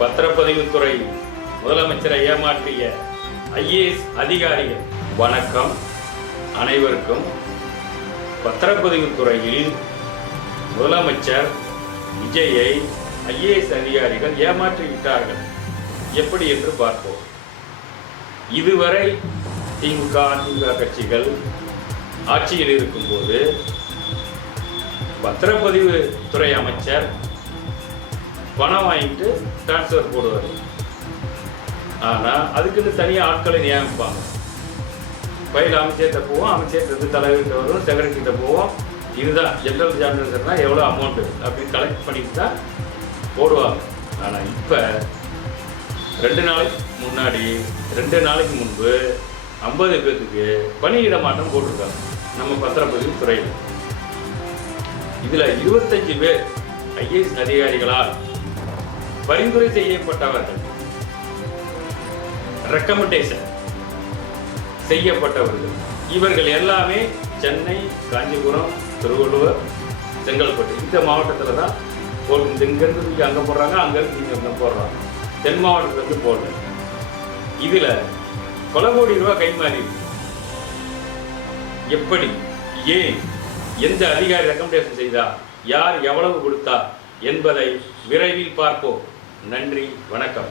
பத்திரப்பதிவுத்துறை முதலமைச்சரை ஏமாற்றிய ஐஏஎஸ் அதிகாரிகள். வணக்கம் அனைவருக்கும். பத்திரப்பதிவுத்துறையில் முதலமைச்சர் விஜயை ஐஏஎஸ் அதிகாரிகள் ஏமாற்றிவிட்டார்கள். எப்படி என்று பார்ப்போம். இதுவரை திமுக அதிமுக கட்சிகள் ஆட்சியில் இருக்கும்போது பத்திரப்பதிவு துறை அமைச்சர் பணம் வாங்கிட்டு டிரான்ஸ்ஃபர் போடுவார். ஆனால் அதுக்குன்னு தனியாக ஆட்களை நியமிப்பாங்க. பயில் அமைச்சர்கிட்ட போவோம், அமைச்சர்கிட்ட தலைவர்கிட்ட வரும், செக்ரட்டரிகிட்ட போவோம். இதுதான் ஜென்ரல் ஜார்னல்ஸ்னால் எவ்வளோ அமௌண்ட்டு அப்படின்னு கலெக்ட் பண்ணிட்டு தான் போடுவாங்க. ஆனால் இப்போ 2 நாளைக்கு முன்பு 50 பேருக்கு பணியிட மாற்றம் போட்டிருக்காங்க நம்ம பத்திரப்பதிவு துறையில். இதில் 25 பேர் ஐஏஎஸ் அதிகாரிகளால் பரிந்துரை செய்யப்பட்டவர்கள், ரெக்கமெண்டேஷன் செய்யப்பட்டவர்கள். இவர்கள் எல்லாமே சென்னை, காஞ்சிபுரம், திருவள்ளூர், செங்கல்பட்டு இந்த மாவட்டத்தில் தான் போட்டு. இங்கேருந்து அங்கே போடுறாங்க, அங்கேருந்து இங்கே அங்கே போடுறாங்க. தென் மாவட்டத்துலேருந்து போடல. இதில் பல கோடி ரூபா கைமாறி. எப்படி, ஏன், எந்த அதிகாரி ரெக்கமெண்டேஷன் செய்தா, யார் எவ்வளவு கொடுத்தா என்பதை விரைவில் பார்ப்போம். நன்றி, வணக்கம்.